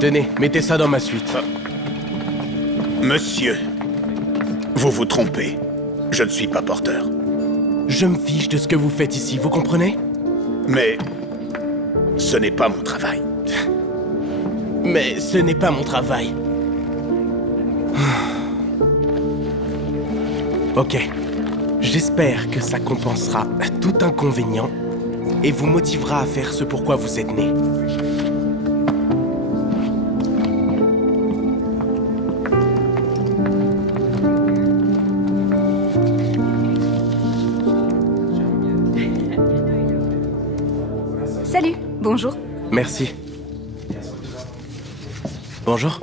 Tenez, mettez ça dans ma suite. Monsieur, vous vous trompez. Je ne suis pas porteur. Je me fiche de ce que vous faites ici, vous comprenez? Mais ce n'est pas mon travail. Mais ce n'est pas mon travail. Ok. J'espère que ça compensera tout inconvénient et vous motivera à faire ce pourquoi vous êtes né. Salut, bonjour. Merci. Bonjour.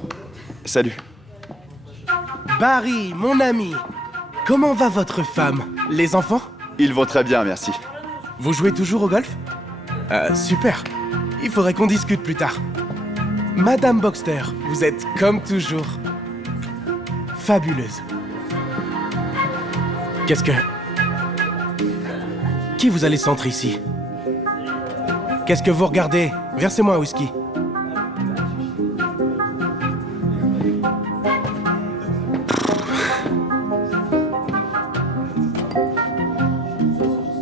Salut. Barry, mon ami. Comment va votre femme? Les enfants? Ils vont très bien, merci. Vous jouez toujours au golf? Super. Il faudrait qu'on discute plus tard. Madame Boxter, vous êtes comme toujours fabuleuse. Qu'est-ce que... Qui vous allez centrer ici? Qu'est-ce que vous regardez? Versez-moi un whisky.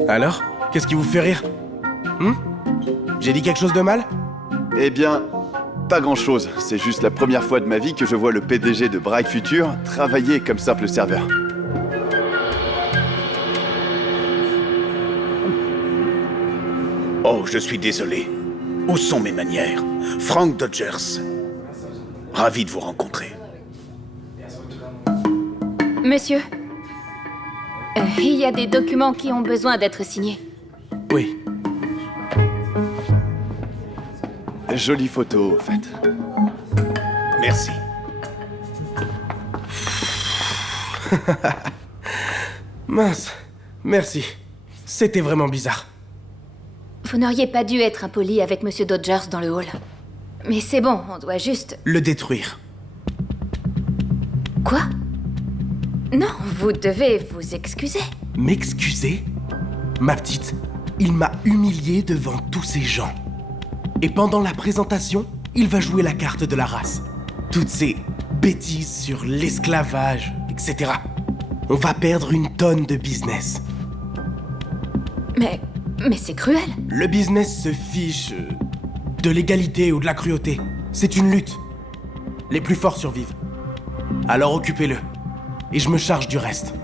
Alors? Qu'est-ce qui vous fait rire? J'ai dit quelque chose de mal? Eh bien, pas grand-chose. C'est juste la première fois de ma vie que je vois le PDG de Bright Future travailler comme simple serveur. Oh, je suis désolé. Où sont mes manières? Frank Dodgers. Ravi de vous rencontrer. Monsieur, il y a des documents qui ont besoin d'être signés. Oui. Jolie photo, en fait. Merci. Mince. Merci. C'était vraiment bizarre. Vous n'auriez pas dû être impoli avec Monsieur Dodgers dans le hall. Mais c'est bon, on doit juste... Le détruire. Quoi? Non, vous devez vous excuser. M'excuser? Ma petite, il m'a humilié devant tous ces gens. Et pendant la présentation, il va jouer la carte de la race. Toutes ces bêtises sur l'esclavage, etc. On va perdre une tonne de business. Mais c'est cruel. Le business se fiche de l'égalité ou de la cruauté. C'est une lutte. Les plus forts survivent. Alors occupez-le. Et je me charge du reste.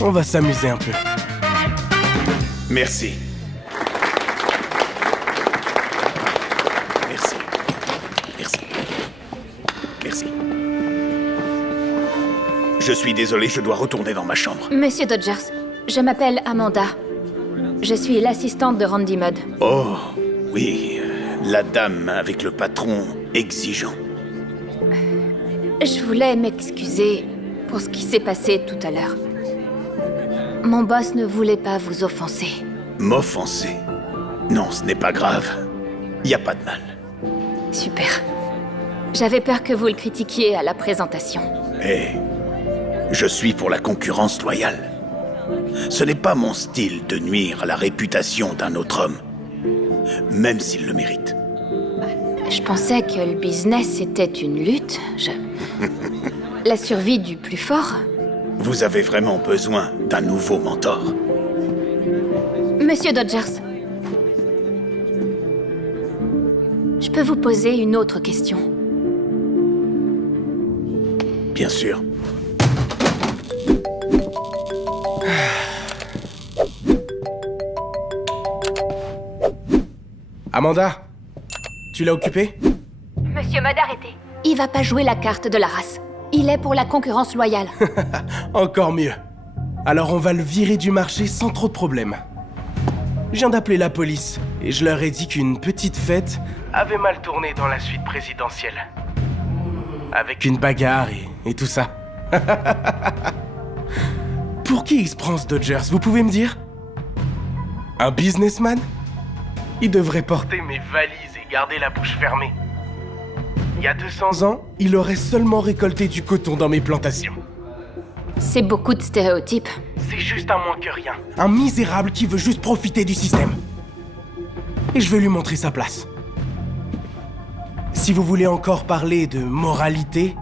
On va s'amuser un peu. Merci. Merci. Merci. Merci. Je suis désolé, je dois retourner dans ma chambre. Monsieur Dodgers, je m'appelle Amanda. Je suis l'assistante de Randy Mudd. Oh, oui, la dame avec le patron exigeant. Je voulais m'excuser pour ce qui s'est passé tout à l'heure. Mon boss ne voulait pas vous offenser. M'offenser? Non, ce n'est pas grave. Y a pas de mal. Super. J'avais peur que vous le critiquiez à la présentation. Eh, je suis pour la concurrence loyale. Ce n'est pas mon style de nuire à la réputation d'un autre homme, même s'il le mérite. Je pensais que le business était une lutte. La survie du plus fort. Vous avez vraiment besoin d'un nouveau mentor. Monsieur Dodgers, je peux vous poser une autre question? Bien sûr. Amanda, tu l'as occupé? Monsieur m'a arrêté. Il va pas jouer la carte de la race. Il est pour la concurrence loyale. Encore mieux. Alors on va le virer du marché sans trop de problèmes. Je viens d'appeler la police et je leur ai dit qu'une petite fête avait mal tourné dans la suite présidentielle. Avec une bagarre et tout ça. Pour qui il se prend ce Dodgers, vous pouvez me dire? Un businessman? Il devrait porter mes valises et garder la bouche fermée. Il y a 200 ans, il aurait seulement récolté du coton dans mes plantations. C'est beaucoup de stéréotypes. C'est juste un moins que rien. Un misérable qui veut juste profiter du système. Et je vais lui montrer sa place. Si vous voulez encore parler de moralité,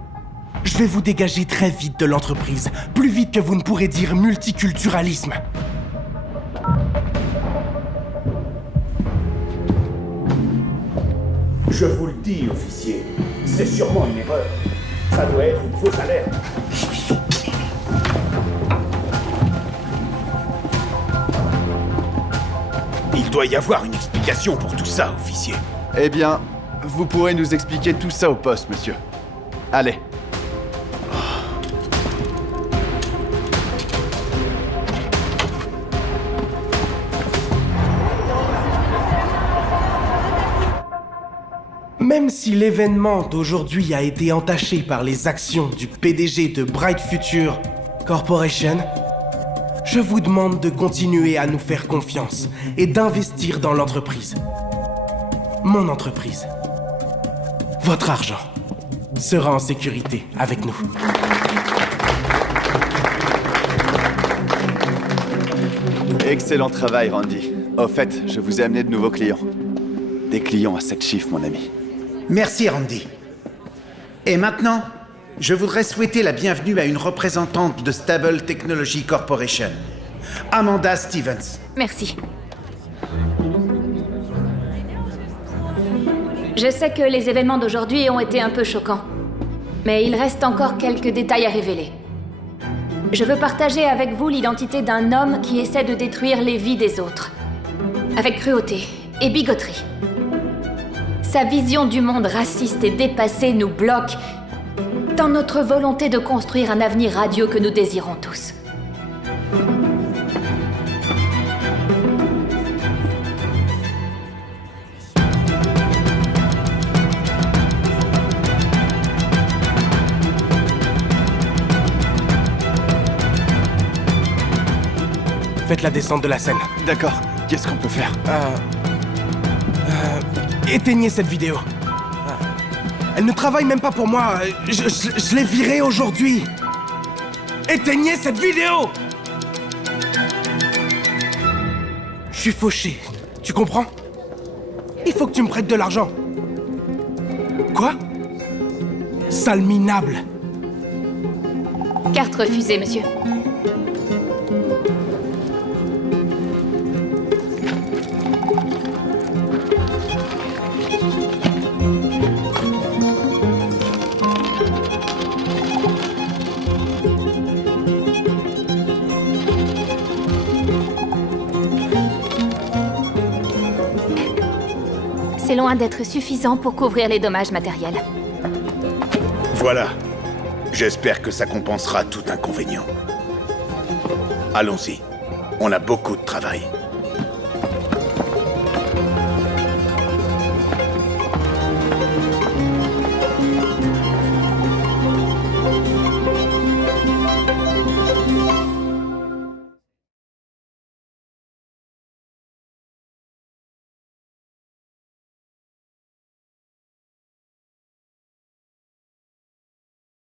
je vais vous dégager très vite de l'entreprise. Plus vite que vous ne pourrez dire multiculturalisme. Je vous le dis, officier, c'est sûrement une erreur. Ça doit être une fausse alerte. Il doit y avoir une explication pour tout ça, officier. Eh bien, vous pourrez nous expliquer tout ça au poste, monsieur. Allez. Même si l'événement d'aujourd'hui a été entaché par les actions du PDG de Bright Future Corporation, je vous demande de continuer à nous faire confiance et d'investir dans l'entreprise. Mon entreprise. Votre argent sera en sécurité avec nous. Excellent travail, Randy. Au fait, je vous ai amené de nouveaux clients. Des clients à 7 chiffres, mon ami. Merci, Randy. Et maintenant, je voudrais souhaiter la bienvenue à une représentante de Stable Technology Corporation, Amanda Stevens. Merci. Je sais que les événements d'aujourd'hui ont été un peu choquants, mais il reste encore quelques détails à révéler. Je veux partager avec vous l'identité d'un homme qui essaie de détruire les vies des autres, avec cruauté et bigoterie. Sa vision du monde raciste et dépassée nous bloque dans notre volonté de construire un avenir radieux que nous désirons tous. Faites la descente de la scène. D'accord, qu'est-ce qu'on peut faire? Éteignez cette vidéo. Elle ne travaille même pas pour moi. Je l'ai virée aujourd'hui. Éteignez cette vidéo! Je suis fauché. Tu comprends? Il faut que tu me prêtes de l'argent. Quoi? Sale minable. Carte refusée, monsieur. C'est loin d'être suffisant pour couvrir les dommages matériels. Voilà. J'espère que ça compensera tout inconvénient. Allons-y. On a beaucoup de travail.